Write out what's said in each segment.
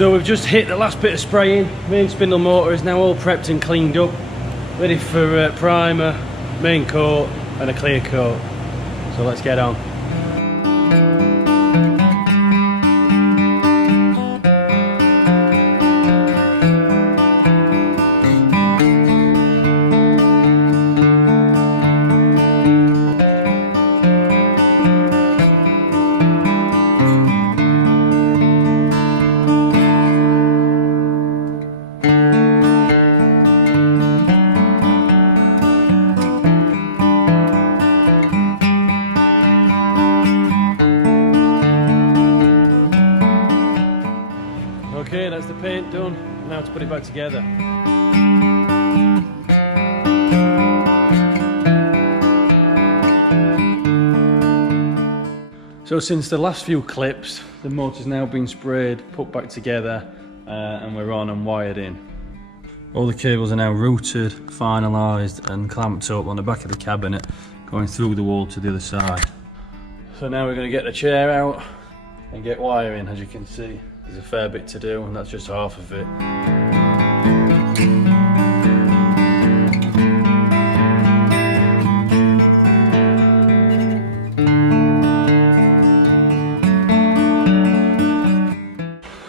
So we've just hit the last bit of spraying. Main spindle motor is now all prepped and cleaned up, ready for primer, main coat and a clear coat. So let's get on. Okay, that's the paint done. Now to put it back together. So since the last few clips, the motor's now been sprayed, put back together, and we're on and wired in. All the cables are now routed, finalised and clamped up on the back of the cabinet, going through the wall to the other side. So now we're going to get the chair out and get wiring. As you can see, there's a fair bit to do, and that's just half of it.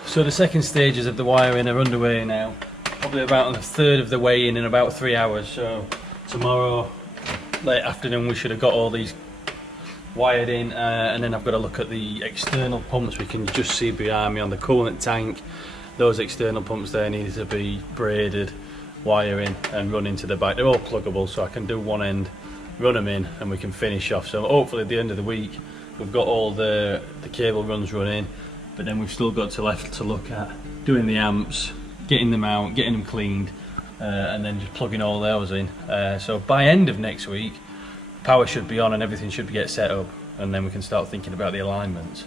So the second stages of the wiring are underway now. Probably about a third of the way in about 3 hours. So tomorrow, late afternoon, we should have got all these wired in, and then I've got to look at the external pumps. We can just see behind me on the coolant tank. Those external pumps there need to be braided, wire in and run into the back. They're all pluggable, so I can do one end, run them in, and we can finish off. So hopefully at the end of the week we've got all the cable runs running, but then we've still got left to look at doing the amps, getting them out, getting them cleaned, and then just plugging all those in. So by end of next week, power should be on and everything should get set up, and then we can start thinking about the alignments.